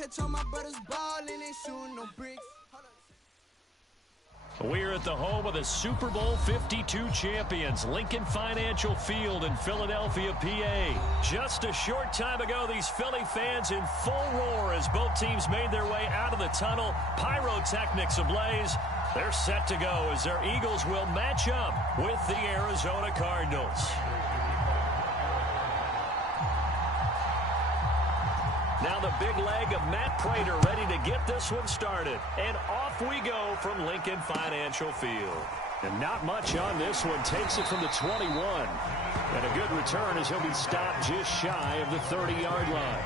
catch all my brothers ballin' and shooting no bricks. We're at the home of the Super Bowl 52 champions, Lincoln Financial Field in Philadelphia, PA. Just a short time ago, these Philly fans in full roar as both teams made their way out of the tunnel. Pyrotechnics ablaze. They're set to go as their Eagles will match up with the Arizona Cardinals. Now the big leg of Matt Prater ready to get this one started. And off we go from Lincoln Financial Field. And not much on this one. Takes it from the 21. And a good return as he'll be stopped just shy of the 30-yard line.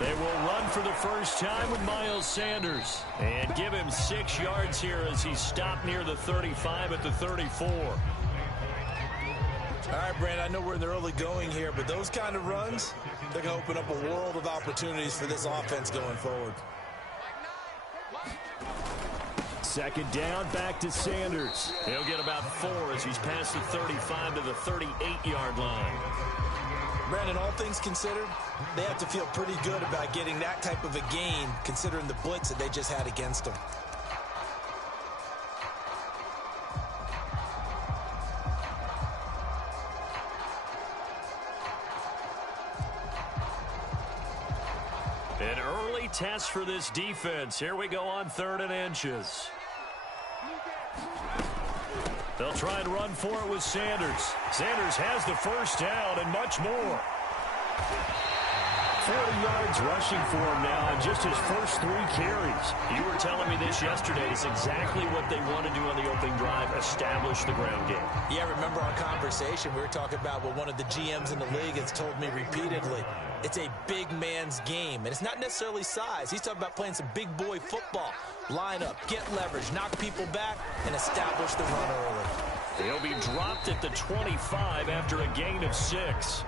They will run for the first time with Miles Sanders. And give him 6 yards here as he's stopped near the 35 at the 34. All right, Brandon, I know we're in the early going here, but those kind of runs, they're going to open up a world of opportunities for this offense going forward. Second down, back to Sanders. He'll get about 4 as he's past the 35 to the 38-yard line. Brandon, all things considered, they have to feel pretty good about getting that type of a gain, considering the blitz that they just had against them. An early test for this defense. Here we go on 3rd and inches. They'll try and run for it with Sanders. Sanders has the first down and much more. 40 yards rushing for him now in just his first 3 carries. You were telling me this yesterday. It's exactly what they want to do on the opening drive, establish the ground game. Yeah, remember our conversation. We were talking about what one of the GMs in the league has told me repeatedly. It's a big man's game, and it's not necessarily size. He's talking about playing some big boy football. Line up, get leverage, knock people back, and establish the run early. He'll be dropped at the 25 after a gain of 6.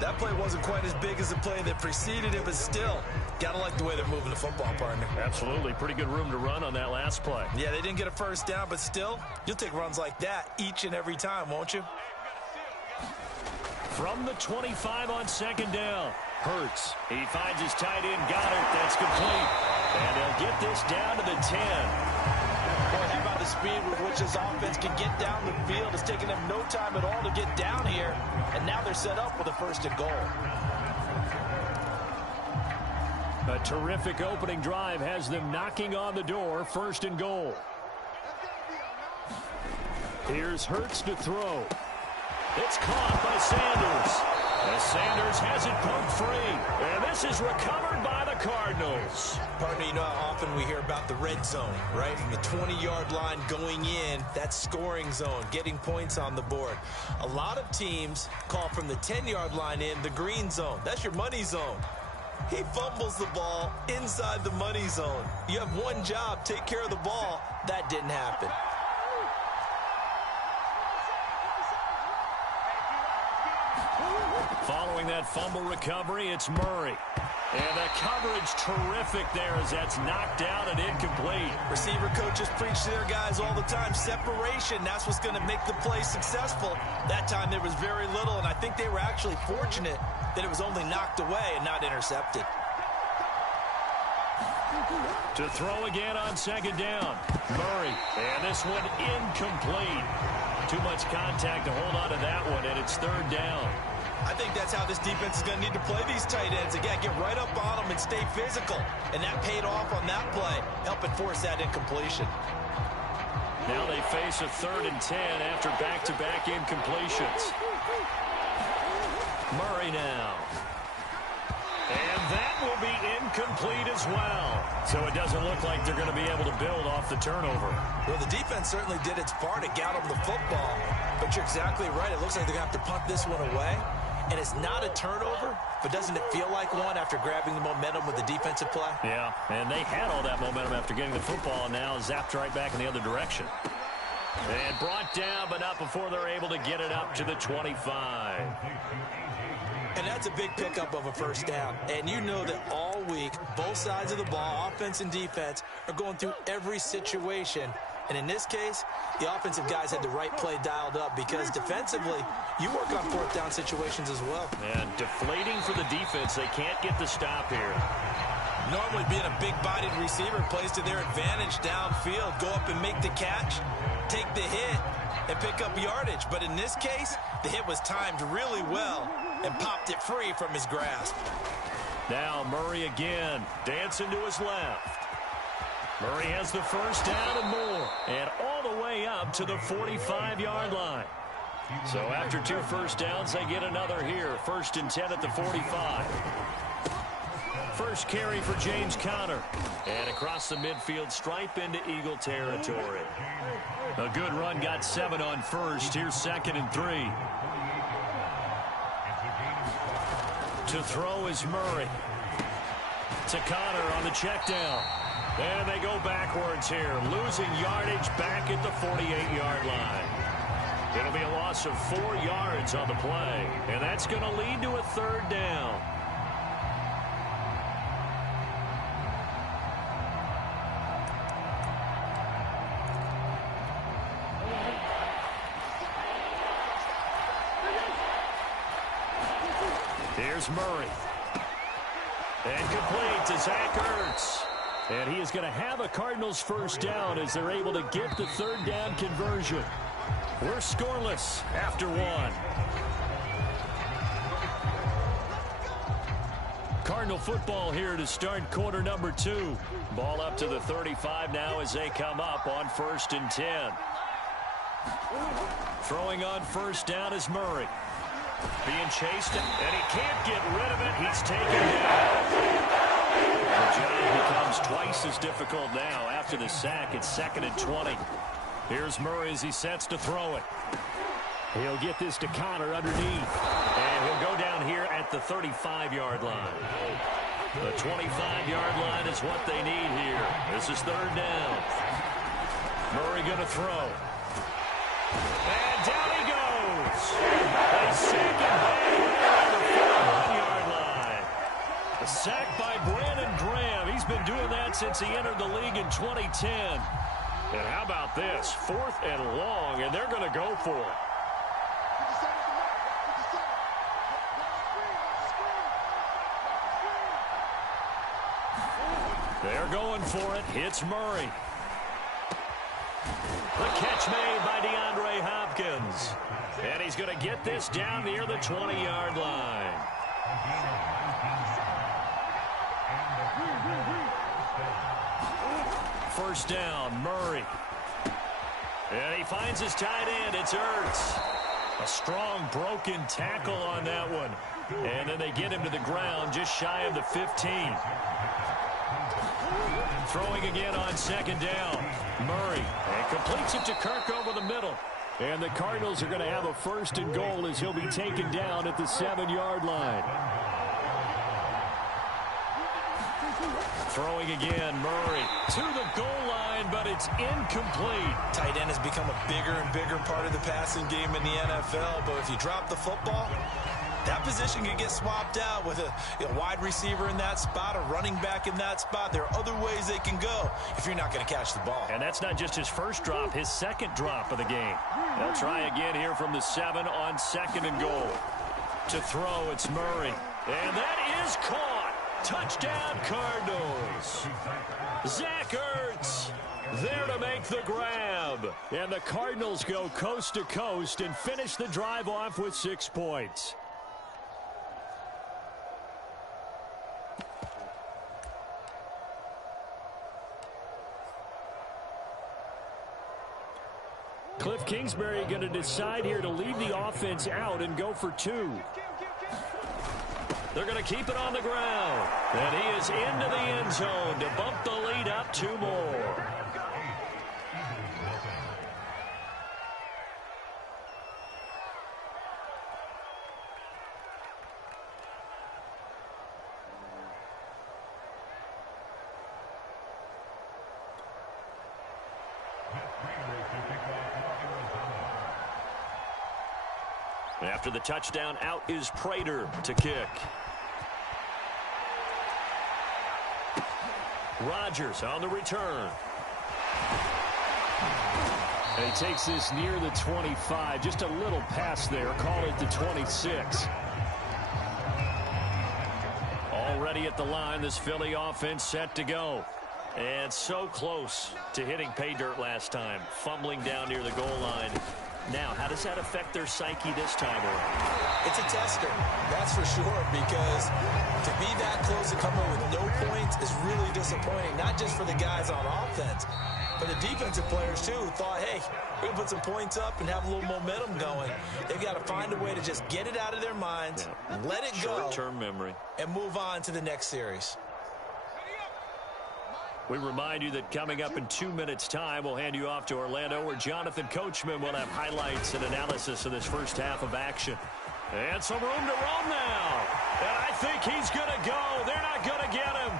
That play wasn't quite as big as the play that preceded it, but still, gotta like the way they're moving the football, partner. Absolutely. Pretty good room to run on that last play. Yeah, they didn't get a first down, but still, you'll take runs like that each and every time, won't you? From the 25 on 2nd down. Hurts. He finds his tight end, Goddard. That's complete. And they'll get this down to the 10. Boy, think about the speed with which this offense can get down the field. It's taken them no time at all to get down here. And now they're set up with a 1st and goal. A terrific opening drive has them knocking on the door. 1st and goal. Here's Hurts to throw. It's caught by Sanders. As Sanders has it poked free. And this is recovered by the Cardinals. Partner, you know how often we hear about the red zone, right? From the 20-yard line going in, that's scoring zone, getting points on the board. A lot of teams call from the 10-yard line in the green zone. That's your money zone. He fumbles the ball inside the money zone. You have one job, take care of the ball. That didn't happen. Following that fumble recovery, it's Murray. And the coverage terrific there as that's knocked down and incomplete. Receiver coaches preach to their guys all the time. Separation, that's what's going to make the play successful. That time there was very little, and I think they were actually fortunate that it was only knocked away and not intercepted. To throw again on 2nd down. Murray. And this one incomplete. Too much contact to hold on to that one, and it's 3rd down. I think that's how this defense is going to need to play these tight ends. Again, get right up on them and stay physical. And that paid off on that play, helping force that incompletion. Now they face a 3rd and 10 after back-to-back incompletions. Murray now. And that will be incomplete as well. So it doesn't look like they're going to be able to build off the turnover. Well, the defense certainly did its part to get them the football. But you're exactly right. It looks like they're going to have to punt this one away. And it's not a turnover, but doesn't it feel like one after grabbing the momentum with the defensive play? Yeah, and they had all that momentum after getting the football, and now zapped right back in the other direction. And brought down, but not before they're able to get it up to the 25. And that's a big pickup of a 1st down. And you know that all week, both sides of the ball, offense and defense, are going through every situation. And in this case, the offensive guys had the right play dialed up because defensively, you work on fourth down situations as well. And deflating for the defense. They can't get the stop here. Normally being a big-bodied receiver plays to their advantage downfield. Go up and make the catch, take the hit, and pick up yardage. But in this case, the hit was timed really well and popped it free from his grasp. Now Murray again, dancing to his left. Murray has the first down and more, and all the way up to the 45-yard line. So after 2 first downs, they get another here. 1st and 10 at the 45. First carry for James Conner. And across the midfield stripe into Eagle territory. A good run, got 7 on first. Here's 2nd and 3. To throw is Murray. To Conner on the check down. And they go backwards here, losing yardage back at the 48-yard line. It'll be a loss of 4 yards on the play, and that's going to lead to a 3rd down. Here's Murray. And complete to Zach Ertz. And he is going to have a Cardinals first down as they're able to get the 3rd down conversion. We're scoreless after 1. Cardinal football here to start quarter number 2. Ball up to the 35 now as they come up on 1st and 10. Throwing on first down is Murray. Being chased, and he can't get rid of it. He's taken down. The job becomes twice as difficult now after the sack. It's 2nd and 20. Here's Murray as he sets to throw it. He'll get this to Conner underneath. And he'll go down here at the 35-yard line. The 25-yard line is what they need here. This is 3rd down. Murray going to throw. And down he goes. They sack him back on the 41-yard line. A sack by Brandon Graham. He's been doing that since he entered the league in 2010. And how about this? 4th and long, and they're going to go for it. They're going for it. Hits Murray. The catch made by DeAndre Hopkins. And he's going to get this down near the 20-yard line. First down, Murray. And he finds his tight end. It's Ertz. A strong broken tackle on that one. And then they get him to the ground just shy of the 15. Throwing again on 2nd down. Murray. And completes it to Kirk over the middle. And the Cardinals are going to have a 1st and goal as he'll be taken down at the 7-yard line. Throwing again, Murray to the goal line, but it's incomplete. Tight end has become a bigger and bigger part of the passing game in the NFL, but if you drop the football, that position can get swapped out with a wide receiver in that spot, a running back in that spot. There are other ways they can go if you're not going to catch the ball. And that's not just his first drop, his 2nd drop of the game. They'll try again here from the 7 on 2nd and goal. To throw, it's Murray. And that is caught. Touchdown, Cardinals. Zach Ertz there to make the grab. And the Cardinals go coast to coast and finish the drive off with 6 points. Cliff Kingsbury going to decide here to leave the offense out and go for 2. They're going to keep it on the ground. And he is into the end zone to bump the lead up 2 more. After the touchdown, out is Prater to kick. Rodgers on the return. And he takes this near the 25. Just a little pass there. Call it the 26. Already at the line, this Philly offense set to go. And so close to hitting pay dirt last time. Fumbling down near the goal line. Now, how does that affect their psyche this time around? It's a tester, that's for sure, because to be that close to coming with no points is really disappointing, not just for the guys on offense, but the defensive players, too, who thought, hey, we're going to put some points up and have a little momentum going. They've got to find a way to just get it out of their minds, let it go, short-term memory, and move on to the next series. We remind you that coming up in 2 minutes' time, we'll hand you off to Orlando, where Jonathan Coachman will have highlights and analysis of this first half of action. And some room to roam now. And I think he's going to go. They're not going to get him.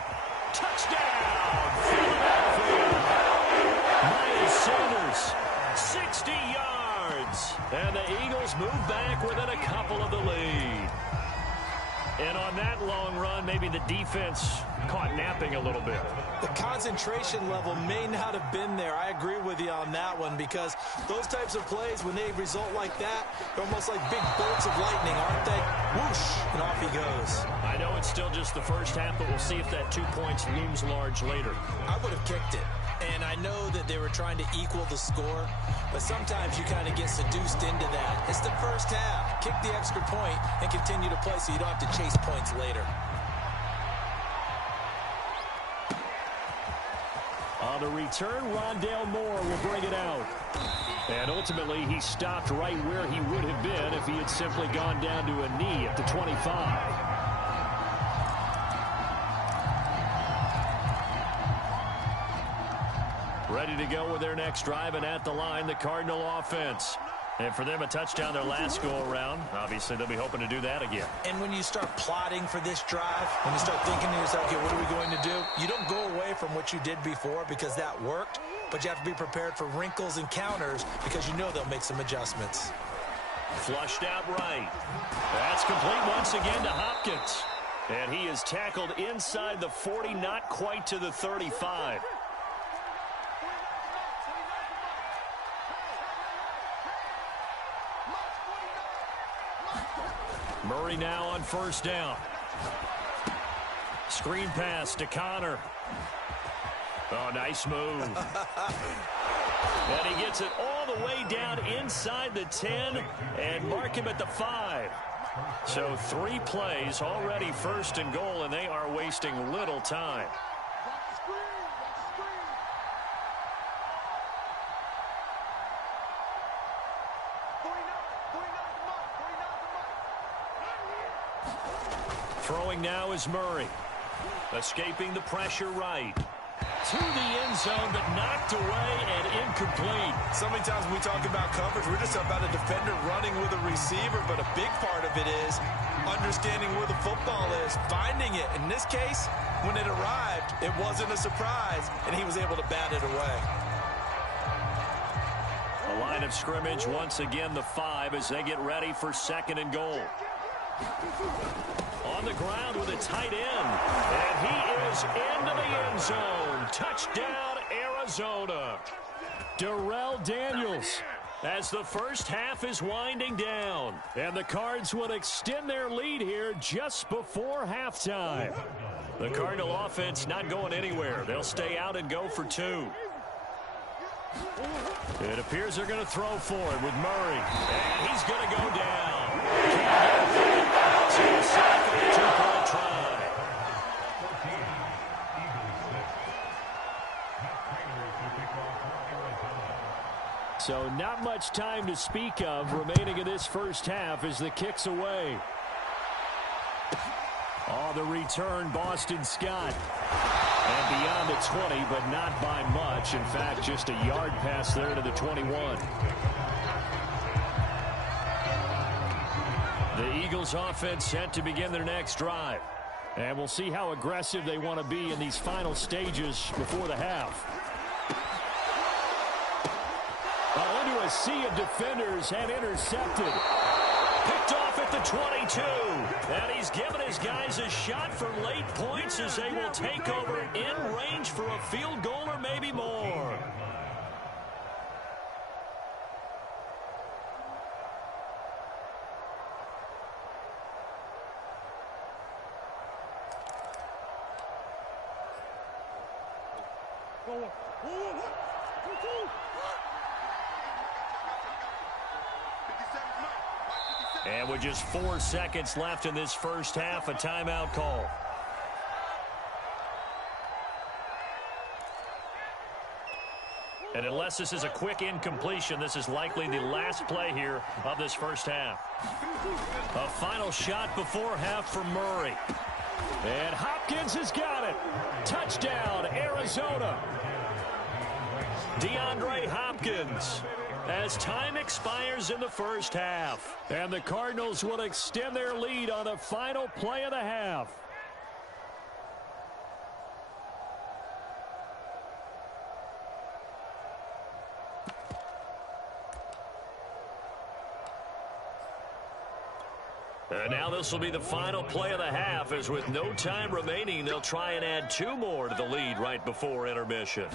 Touchdown, Philadelphia. Miles Sanders, 60 yards. And the Eagles move back within a couple of the lead. And on that long run, maybe the defense caught napping a little bit. The concentration level may not have been there. I agree with you on that one, because those types of plays, when they result like that, they're almost like big bolts of lightning, aren't they? Whoosh, and off he goes. I know it's still just the first half, but we'll see if that 2 points looms large later. I would have kicked it. And I know that they were trying to equal the score, but sometimes you kind of get seduced into that. It's the first half. Kick the extra point and continue to play so you don't have to chase points later. On the return, Rondale Moore will bring it out. And ultimately, he stopped right where he would have been if he had simply gone down to a knee at the 25. Ready to go with their next drive, and at the line, the Cardinal offense. And for them, a touchdown their last go-around. Obviously, they'll be hoping to do that again. And when you start plotting for this drive, when you start thinking to yourself, okay, what are we going to do? You don't go away from what you did before because that worked, but you have to be prepared for wrinkles and counters because you know they'll make some adjustments. Flushed out right. That's complete once again to Hopkins. And he is tackled inside the 40, not quite to the 35. Murray now on first down. Screen pass to Connor. Oh, nice move. And he gets it all the way down inside the 10 and mark him at the 5. So 3 plays already first and goal, and they are wasting little time. Throwing now is Murray. Escaping the pressure right. To the end zone, but knocked away and incomplete. So many times when we talk about coverage, we're just about a defender running with a receiver, but a big part of it is understanding where the football is, finding it. In this case, when it arrived, it wasn't a surprise, and he was able to bat it away. A line of scrimmage, once again the 5 as they get ready for second and goal. On the ground with a tight end. And he is into the end zone. Touchdown, Arizona. Darrell Daniels as the first half is winding down. And the Cards will extend their lead here just before halftime. The Cardinal offense not going anywhere. They'll stay out and go for 2. It appears they're going to throw for it with Murray. And he's going to go down. So a sack on the 2-point try. So not much time to speak of remaining in this first half as the kick's away. On the return, Boston Scott. And beyond the 20, but not by much. In fact, just a yard pass there to the 21. The Eagles offense set to begin their next drive. And we'll see how aggressive they want to be in these final stages before the half. Into a sea of defenders and intercepted. Picked off at the 22. And he's given his guys a shot for late points as they will take over in range for a field goal or maybe more. And with just 4 seconds left in this first half, a timeout call. And unless this is a quick incompletion, this is likely the last play here of this first half. A final shot before half for Murray. And Hopkins has got it. Touchdown, Arizona. DeAndre Hopkins, as time expires in the first half. And the Cardinals will extend their lead on the final play of the half. And now this will be the final play of the half, as with no time remaining, they'll try and add 2 more to the lead right before intermission.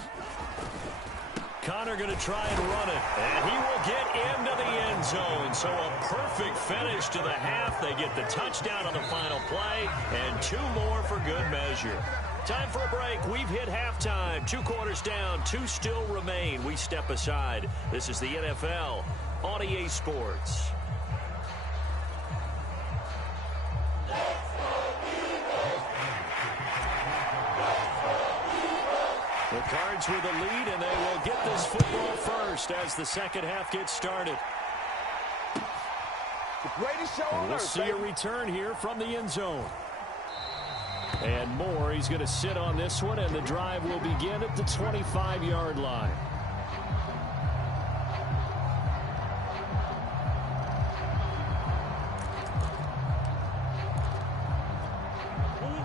Connor going to try and run it, and he will get into the end zone. So a perfect finish to the half. They get the touchdown on the final play, and 2 more for good measure. Time for a break. We've hit halftime. 2 quarters down, 2 still remain. We step aside. This is the NFL on EA Sports. The Cards with the lead, and they will get this football first as the second half gets started. We'll see a return here from the end zone. And more, he's going to sit on this one, and the drive will begin at the 25-yard line.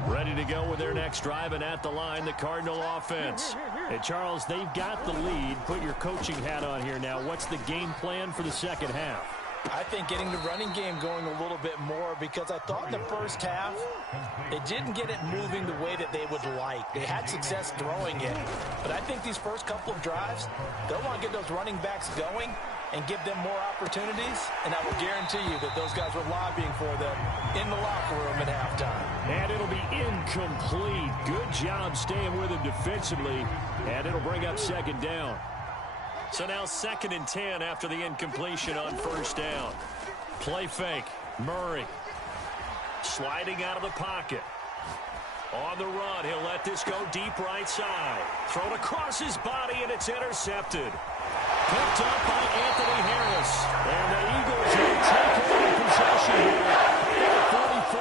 Ready to go with their next drive, and at the line, the Cardinal offense. And Charles, they've got the lead. Put your coaching hat on here now. What's the game plan for the second half? I think getting the running game going a little bit more, because I thought in the first half they didn't get it moving the way that they would like. They had success throwing it, but I think these first couple of drives, they'll want to get those running backs going and give them more opportunities, and I will guarantee you that those guys were lobbying for them in the locker room at halftime. And it'll be incomplete. Good job staying with him defensively, and it'll bring up second down. So now 2nd and 10 after the incompletion on first down. Play fake. Murray sliding out of the pocket. On the run, he'll let this go deep right side. Thrown across his body, and it's intercepted. Picked up by Anthony Harris. And the Eagles will take over possession here at 44.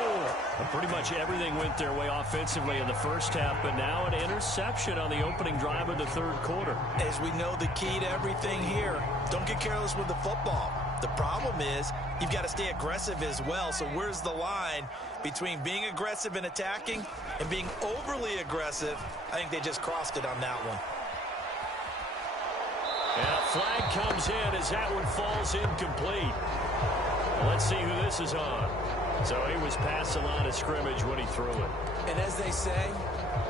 Well, pretty much everything went their way offensively in the first half, but now an interception on the opening drive of the third quarter. As we know, the key to everything here, don't get careless with the football. The problem is you've got to stay aggressive as well. So where's the line between being aggressive and attacking and being overly aggressive? I think they just crossed it on that one. And a flag comes in as that one falls incomplete. Let's see who this is on. So he was past the line of scrimmage when he threw it. And as they say,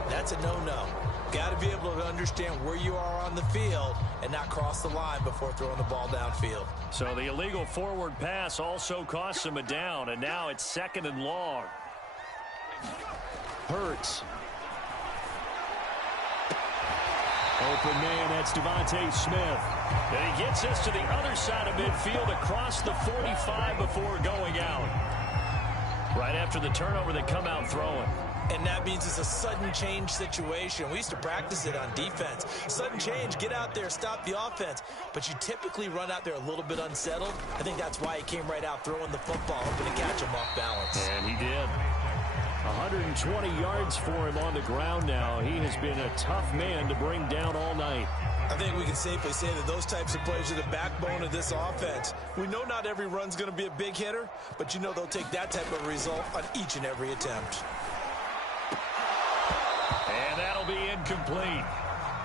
that's a no-no. Got to be able to understand where you are on the field and not cross the line before throwing the ball downfield. So the illegal forward pass also costs him a down, and now it's 2nd and long. Hurts. Open man, that's Devontae Smith. And he gets us to the other side of midfield across the 45 before going out. Right after the turnover, they come out throwing. And that means it's a sudden change situation. We used to practice it on defense. Sudden change, get out there, stop the offense. But you typically run out there a little bit unsettled. I think that's why he came right out throwing the football, hoping to catch him off balance. And he did. 120 yards for him on the ground now. He has been a tough man to bring down all night. I think we can safely say that those types of plays are the backbone of this offense. We know not every run's going to be a big hitter, but you know they'll take that type of result on each and every attempt. And that'll be incomplete.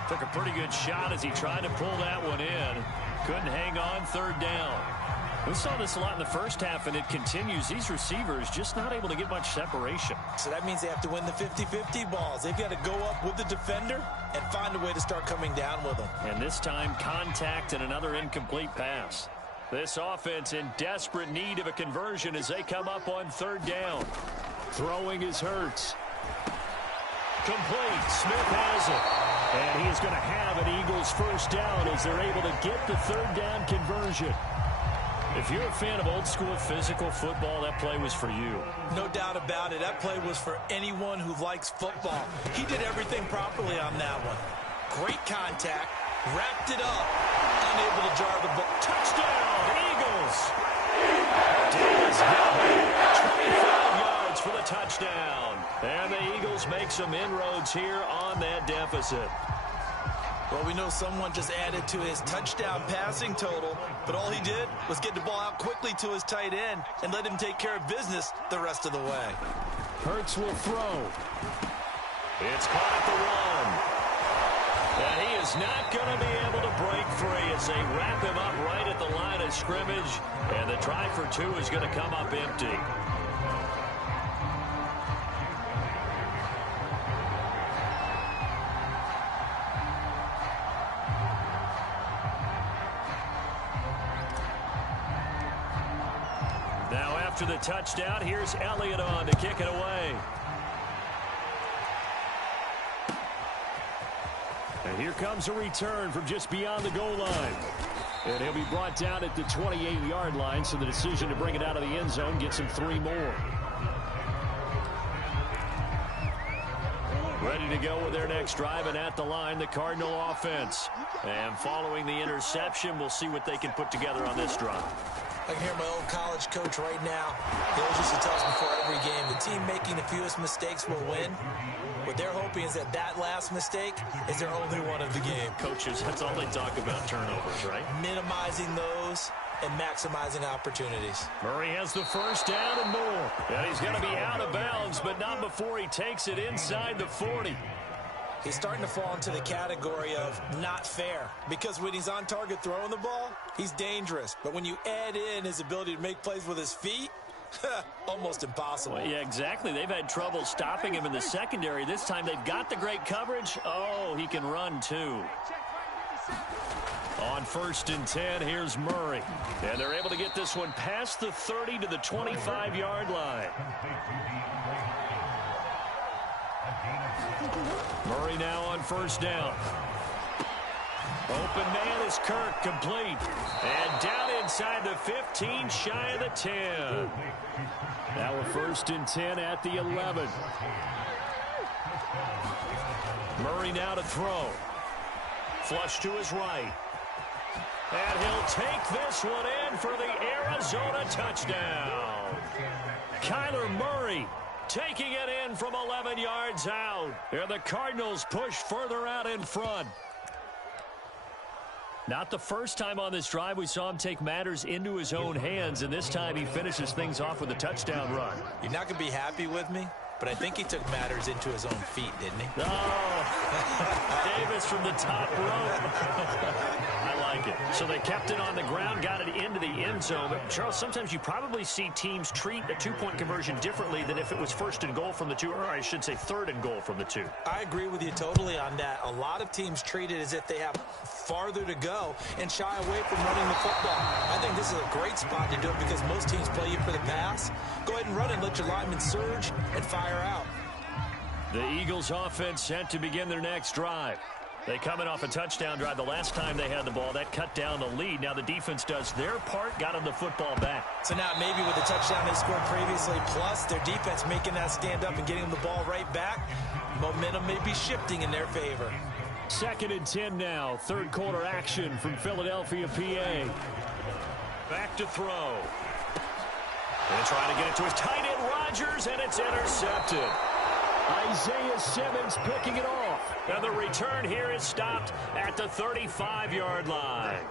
Took a pretty good shot as he tried to pull that one in. Couldn't hang on, 3rd down. We saw this a lot in the first half, and it continues. These receivers just not able to get much separation. So that means they have to win the 50-50 balls. They've got to go up with the defender and find a way to start coming down with them. And this time, contact and another incomplete pass. This offense in desperate need of a conversion as they come up on third down. Throwing is Hurts. Complete. Smith has it. And he is going to have an Eagles first down as they're able to get the third down conversion. If you're a fan of old-school physical football, that play was for you. No doubt about it. That play was for anyone who likes football. He did everything properly on that one. Great contact. Wrapped it up. Unable to jar the ball. Touchdown, Eagles! Davis Hill, 25 yards for the touchdown. And the Eagles make some inroads here on that deficit. Well, we know someone just added to his touchdown passing total, but all he did was get the ball out quickly to his tight end and let him take care of business the rest of the way. Hurts will throw. It's caught at the 1. And he is not going to be able to break free as they wrap him up right at the line of scrimmage. And the try for 2 is going to come up empty. Now after the touchdown, here's Elliott on to kick it away. And here comes a return from just beyond the goal line. And he'll be brought down at the 28-yard line, so the decision to bring it out of the end zone gets him 3 more. Ready to go with their next drive, and at the line, the Cardinal offense. And following the interception, we'll see what they can put together on this drive. I can hear my old college coach right now. He always used to tell us before every game, the team making the fewest mistakes will win. What they're hoping is that that last mistake is their only one of the game. Coaches, that's all they talk about, turnovers, right? Minimizing those and maximizing opportunities. Murray has the first down and more. And he's going to be out of bounds, but not before he takes it inside the 40. He's starting to fall into the category of not fair, because when he's on target throwing the ball, he's dangerous. But when you add in his ability to make plays with his feet, almost impossible. Well, yeah, exactly. They've had trouble stopping him in the secondary. This time they've got the great coverage. Oh, he can run too. On 1st and 10, here's Murray. And they're able to get this one past the 30 to the 25-yard line. Murray now on 1st down. Open man is Kirk, complete. And down inside the 15, shy of the 10. Now a 1st and 10 at the 11. Murray now to throw. Flush to his right. And he'll take this one in for the Arizona touchdown. Kyler Murray taking it in from 11 yards out. And the Cardinals push further out in front. Not the first time on this drive we saw him take matters into his own hands, and this time he finishes things off with a touchdown run. You're not going to be happy with me, but I think he took matters into his own feet, didn't he? Oh, Davis from the top rope. I like it. So they kept it on the ground, got it into the end zone. But Charles, sometimes you probably see teams treat a two-point conversion differently than if it was 1st and goal from the 2, or I should say 3rd and goal from the 2. I agree with you totally on that. A lot of teams treat it as if they have farther to go and shy away from running the football. I think this is a great spot to do it because most teams play you for the pass. Go ahead and run it, let your linemen surge and fire out. The Eagles offense set to begin their next drive. They coming off a touchdown drive the last time they had the ball. That cut down the lead. Now the defense does their part, got them the football back. So now maybe with the touchdown they scored previously, plus their defense making that stand up and getting them the ball right back, momentum may be shifting in their favor. 2nd and 10 now. 3rd quarter action from Philadelphia, PA. Back to throw. And trying to get it to his tight end, Rodgers, and it's intercepted. Isaiah Simmons picking it off. And the return here is stopped at the 35-yard line.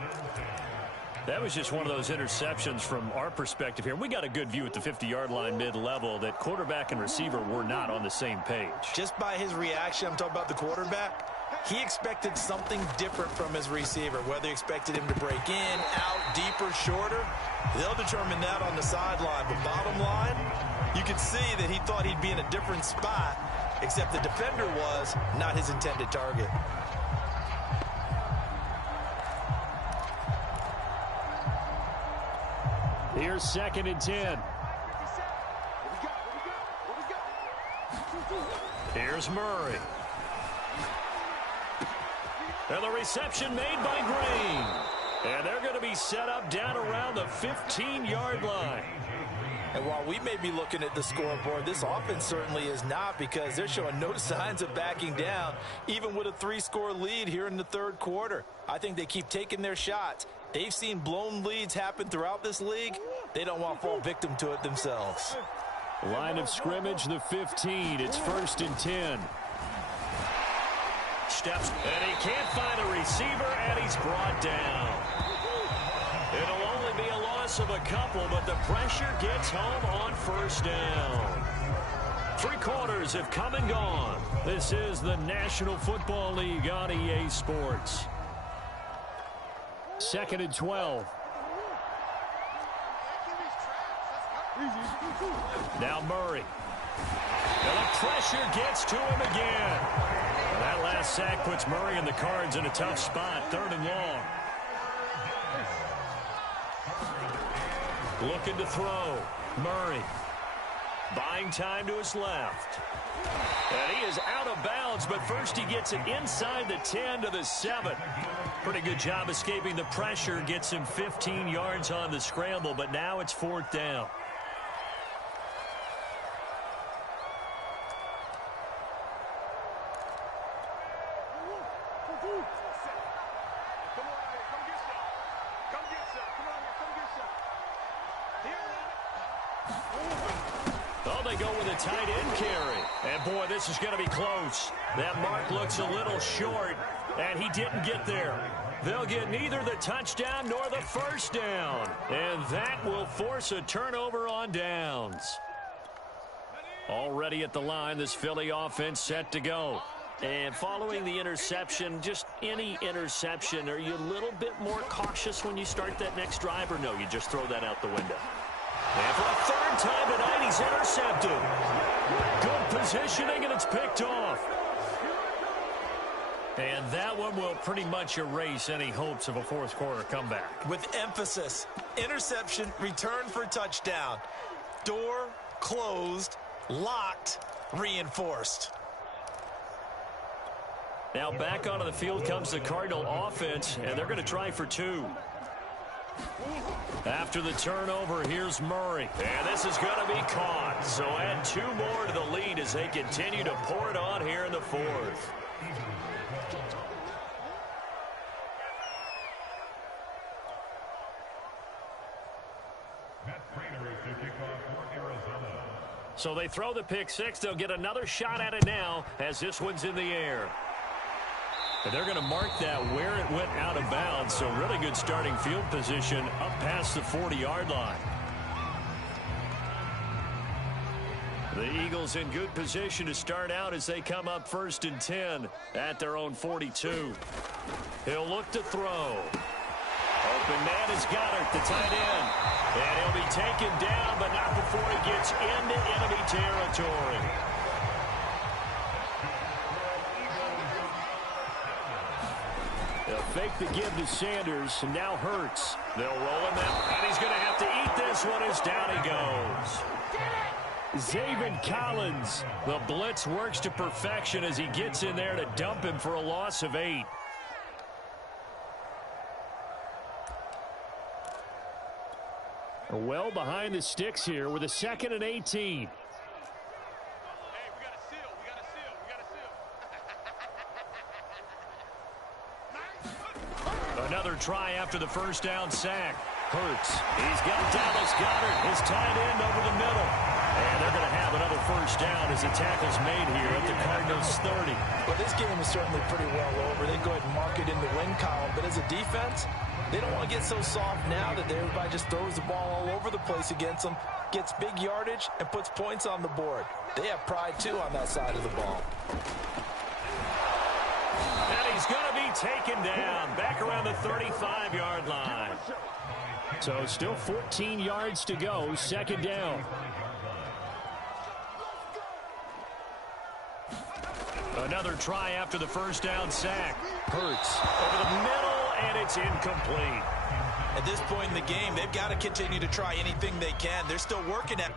That was just one of those interceptions from our perspective here. We got a good view at the 50-yard line mid-level that quarterback and receiver were not on the same page. Just by his reaction, I'm talking about the quarterback, He expected something different from his receiver, whether he expected him to break in, out, deeper, shorter. They'll determine that on the sideline. But bottom line, you can see that he thought he'd be in a different spot, except the defender was not his intended target. Here's 2nd and 10. Here's Murray. And the reception made by Green. And they're going to be set up down around the 15-yard line. And while we may be looking at the scoreboard, this offense certainly is not, because they're showing no signs of backing down, even with a 3-score lead here in the third quarter. I think they keep taking their shots. They've seen blown leads happen throughout this league. They don't want to fall victim to it themselves. Line of scrimmage, the 15. It's 1st and 10. Steps, and he can't find a receiver, and he's brought down. It'll only be a loss of a couple, but the pressure gets home on 1st down. 3 quarters have come and gone. This is the National Football League on EA Sports. 2nd and 12. Now Murray. And the pressure gets to him again. And that last sack puts Murray and the Cards in a tough spot. 3rd and long. Looking to throw. Murray. Buying time to his left. And he is out of bounds, but first he gets it inside the 10 to the 7. Pretty good job escaping the pressure. Gets him 15 yards on the scramble, but now it's 4th down. Oh, they go with a tight end carry. And, boy, this is going to be close. That mark looks a little short, and he didn't get there. They'll get neither the touchdown nor the 1st down. And that will force a turnover on downs. Already at the line, this Philly offense set to go. And following the interception, just any interception, are you a little bit more cautious when you start that next drive, or no, you just throw that out the window? And for a 3rd time tonight, he's intercepted. Good positioning, and it's picked off. And that one will pretty much erase any hopes of a 4th quarter comeback. With emphasis, interception, return for touchdown. Door closed, locked, reinforced. Now back onto the field comes the Cardinal offense, and they're going to try for 2. After the turnover, here's Murray. And this is going to be caught. So add 2 more to the lead as they continue to pour it on here in the 4th. So they throw the pick 6. They'll get another shot at it now as this one's in the air. And they're going to mark that where it went out of bounds. So really good starting field position up past the 40-yard line. The Eagles in good position to start out as they come up 1st and 10 at their own 42. He'll look to throw. Open man is Goddard, the tight end. And he'll be taken down, but not before he gets into enemy territory. They'll fake the give to Sanders, and now Hurts. They'll roll him out, and he's going to have to eat this one as down he goes. Zaven Collins. The blitz works to perfection as he gets in there to dump him for a loss of 8. Well behind the sticks here with a 2nd and 18. Another try after the 1st down sack. Hurts. He's got Dallas Goddard, his tight end, over the middle. And they're going to have another 1st down as the tackle's made here at the Cardinals' 30. Well, this game is certainly pretty well over. They go ahead and mark it in the win column. But as a defense, they don't want to get so soft now that everybody just throws the ball all over the place against them, gets big yardage, and puts points on the board. They have pride, too, on that side of the ball. going to be taken down back around the 35-yard line. So still 14 yards to go, second down. Another try after the first down sack. Hurts over the middle, and it's incomplete. At this point in the game, they've got to continue to try anything they can. They're still working at it.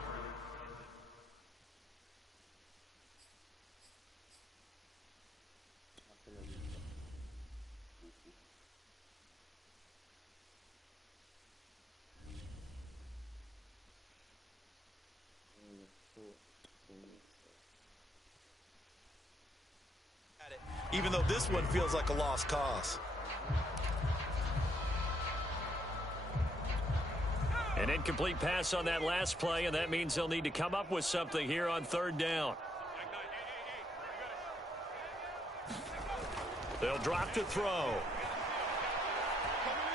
Even though this one feels like a lost cause. An incomplete pass on that last play, and that means they'll need to come up with something here on third down. They'll drop to throw.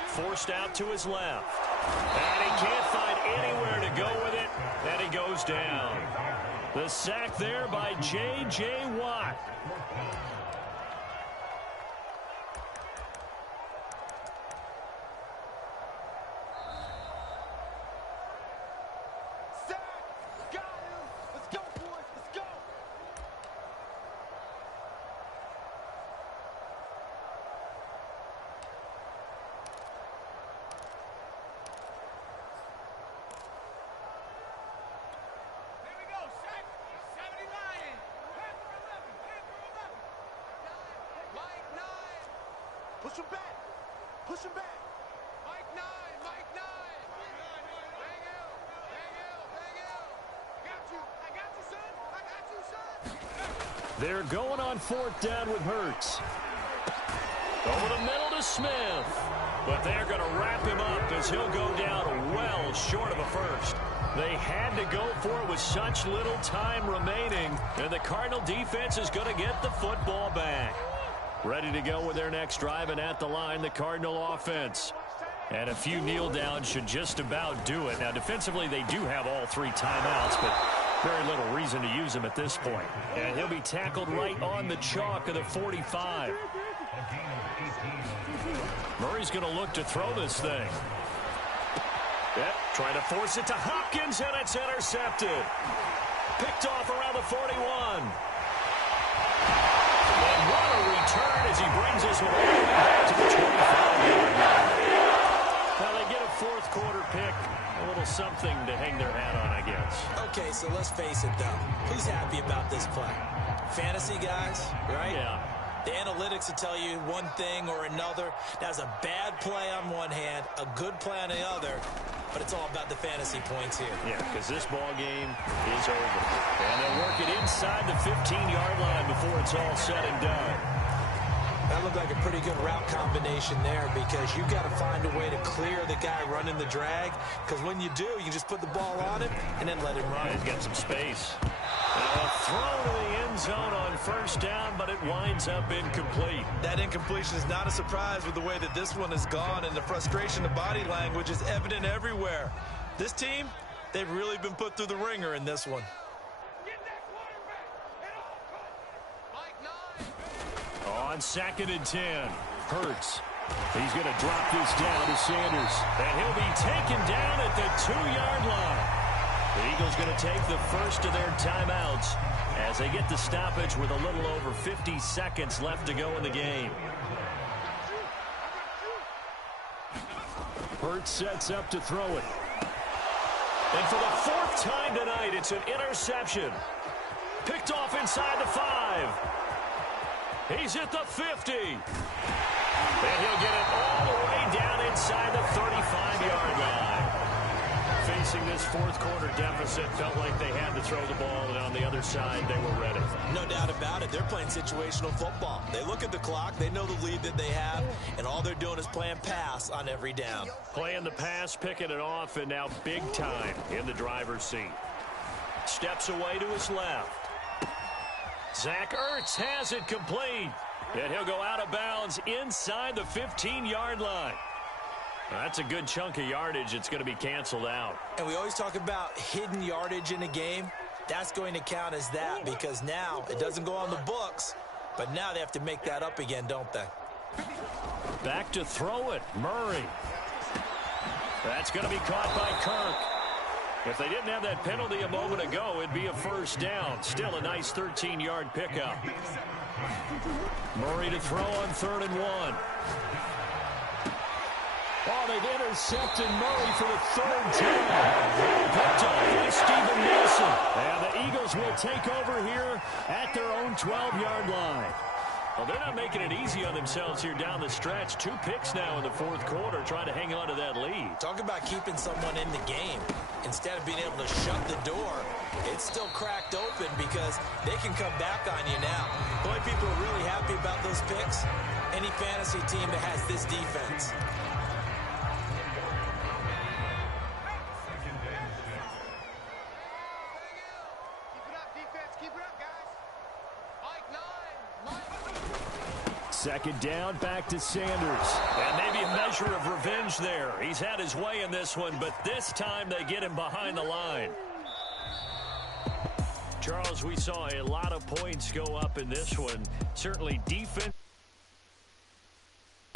Forced out to his left. And he can't find anywhere to go with it, and he goes down. The sack there by J.J. Watt. Push him back. Push him back. Mike 9. Mike 9. Bang out. Bang out. Bang out. I got you. I got you, son. I got you, son. They're going on fourth down with Hurts. Over the middle to Smith. But they're going to wrap him up as he'll go down well short of a first. They had to go for it with such little time remaining. And the Cardinal defense is going to get the football back. Ready to go with their next drive, and at the line, the Cardinal offense. And a few kneel downs should just about do it. Now, defensively, they do have all three timeouts, but very little reason to use them at this point. And he'll be tackled right on the chalk of the 45. Murray's going to look to throw this thing. Yep, trying to force it to Hopkins, and it's intercepted. Picked off around the 41. And what a return as he brings us all the way back to the 25-yard line. Now they get a fourth quarter pick, a little something to hang their hat on, I guess. Okay, so let's face it, though. Who's happy about this play? Fantasy guys, right? Yeah. The analytics will tell you one thing or another. That's a bad play on one hand, a good play on the other, but it's all about the fantasy points here. Yeah, because this ball game is over. And they'll work it inside the 15-yard line before it's all said and done. That looked like a pretty good route combination there because you've got to find a way to clear the guy running the drag, because when you do, you just put the ball on him and then let him run. He's got some space. A throw to the end zone on first down, but it winds up incomplete. That incompletion is not a surprise with the way that this one has gone, and the frustration of body language is evident everywhere. This team, they've really been put through the ringer in this one. On 2nd and 10, Hurts. He's going to drop this down to Sanders, and he'll be taken down at the 2-yard line. The Eagles going to take the first of their timeouts as they get the stoppage with a little over 50 seconds left to go in the game. Hurts sets up to throw it. And for the 4th time tonight, it's an interception. Picked off inside the 5. He's at the 50. And he'll get it all the way down inside the 35-yard line. Facing this fourth quarter deficit, felt like they had to throw the ball, and on the other side, they were ready. No doubt about it. They're playing situational football. They look at the clock, they know the lead that they have, and all they're doing is playing pass on every down. Playing the pass, picking it off, and now big time in the driver's seat. Steps away to his left. Zach Ertz has it complete, and he'll go out of bounds inside the 15-yard line. That's a good chunk of yardage. It's going to be canceled out. And we always talk about hidden yardage in a game. That's going to count as that because now it doesn't go on the books, but now they have to make that up again, don't they? Back to throw it. Murray. That's going to be caught by Kirk. If they didn't have that penalty a moment ago, it'd be a first down. Still a nice 13-yard pickup. Murray to throw on 3rd and 1. Oh, they've intercepted Murray for the 3rd time. Picked off by Steven Nelson. And the Eagles will take over here at their own 12-yard line. Well, they're not making it easy on themselves here down the stretch. 2 picks now in the 4th quarter, trying to hang on to that lead. Talk about keeping someone in the game. Instead of being able to shut the door, it's still cracked open because they can come back on you now. Boy, people are really happy about those picks. Any fantasy team that has this defense. Second down, back to Sanders. And maybe a measure of revenge there. He's had his way in this one, but this time they get him behind the line. Charles, we saw a lot of points go up in this one. Certainly defense.